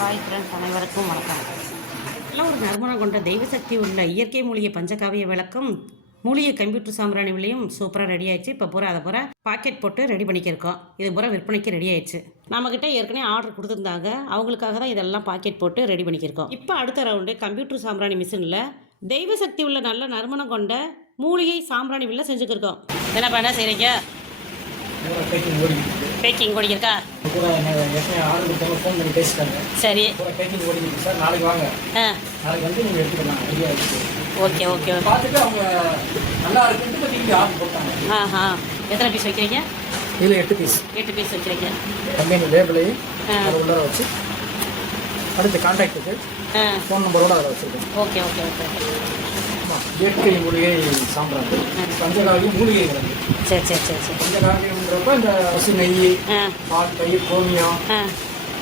Hi friends, அனைவருக்கும் வணக்கம். நல்ல ஒரு நறுமணம் கொண்ட தெய்வ சக்தி உள்ள இயற்கை மூலிகை பஞ்சகாவிய விளக்கம் மூலிகை கம்ப்யூட்டர் சாம்பிராணி விலையும் சூப்பராக ரெடி ஆயிடுச்சு. இப்போ பூரா அதை பூரா பாக்கெட் போட்டு ரெடி பண்ணிக்கிருக்கோம். இது பூரா விற்பனைக்கு ரெடி ஆயிடுச்சு. நம்மக்கிட்ட ஏற்கனவே ஆர்டர் கொடுத்துருந்தாங்க. அவங்களுக்காக தான் இதெல்லாம் பாக்கெட் போட்டு ரெடி பண்ணிக்கிருக்கோம். இப்போ அடுத்த ரவுண்டு கம்ப்யூட்டர் சாம்பிராணி மிஷினில் தெய்வ சக்தி உள்ள நல்ல நறுமணம் கொண்ட மூலிகை சாம்பிராணி வில்ல செஞ்சுக்கிருக்கோம். என்ன பண்ண செய்கிறீங்க? பேக்கிங் ஓடிக்கிருக்கா? சரி, ஓகே ஓகே. ஆஹா, எத்தனை பீஸ் வைக்கிறீங்க? இதில் 8 பீஸ். 8 பீஸ் வைக்கிறீங்க. கம்பெனி லேபிளையும் உள்ளே வச்சு அடுத்த கான்டாக்டுக்கு ஃபோன் நம்பரோடு அதில் வச்சுருக்கோம். Okay okay okay. இயற்கை மூலிகை சாம்பிராணி, பஞ்சகாவிய மூலிகை கிழங்கு. சரி சரி சரி சரி. பஞ்சகாவியம்ன்றப்ப இந்த பசு நெய், பால், தயிர், கோமியம்,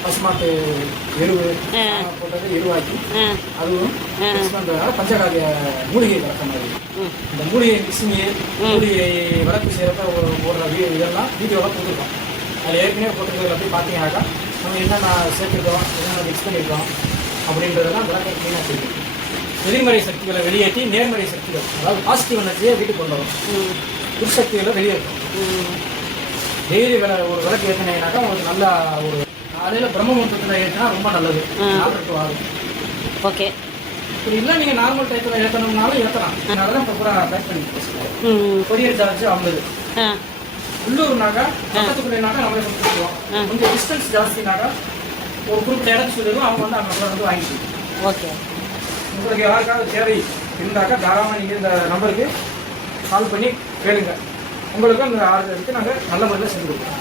பசுமாட்டு எருவு போட்டது எருவாக்கி அதுவும் பஞ்சகாவிய மூலிகை வளர்க்க மாதிரி. இந்த மூலிகை மிக்சிங்கு, மூலிகை வளர்ப்பு செய்கிறப்ப போடுற இதெல்லாம் வீடியோவில் போட்டுருக்கோம். அதில் ஏற்கனவே போட்டுருக்கிறது அப்படி பார்த்தீங்கன்னாக்கா நம்ம என்னென்ன சேர்த்துருக்கோம், என்னென்ன மிக்ஸ் பண்ணியிருக்கோம் அப்படின்றதெல்லாம் விளக்கம் க்ளீனாக தெரியும். எதிர்மறை சக்திகளை வெளியேற்றி நேர்மறை சக்திகள், அதாவது பாசிட்டிவ் எனர்ஜியை வீட்டுக்கு கொண்டு வரும். துர்சக்திகளை வெளியேற்றும். டெய்லி ஒரு விளக்கு ஏற்றினீங்கன்னாக்கா உங்களுக்கு நல்ல ஒரு காலையில் பிரம்ம முகூர்த்தத்தில் ஏற்றினா ரொம்ப நல்லது. ஆகும். ஓகே. இப்படி இல்லை நீங்கள் நார்மல் டைத்தில் ஏற்றணும்னாலும் ஏற்றலாம். அதனால தான் இப்போ கூட பேக் பண்ணி பேசுகிறேன். Courier charge 50. உள்ளூர்னாக்கா பக்கத்துக்குள்ளேனாக்கா நம்மளே கொடுத்துருவோம். கொஞ்சம் டிஸ்டன்ஸ் ஜாஸ்தினாக்கா ஒரு குறிப்பிட்ட இடத்துக்கு சொல்லிடுவோம். அவங்க வந்து அங்கே வந்து வாங்கிக்கலாம். ஓகே. உங்களுக்கு யாருக்காவது தேவை இருந்தாக்கா தாராளமாக நீங்கள் இந்த நம்பருக்கு கால் பண்ணி கேளுங்க. உங்களுக்கு அந்த ஆர்டருக்கு நாங்கள் நல்ல முறையில் செஞ்சு கொடுப்போம்.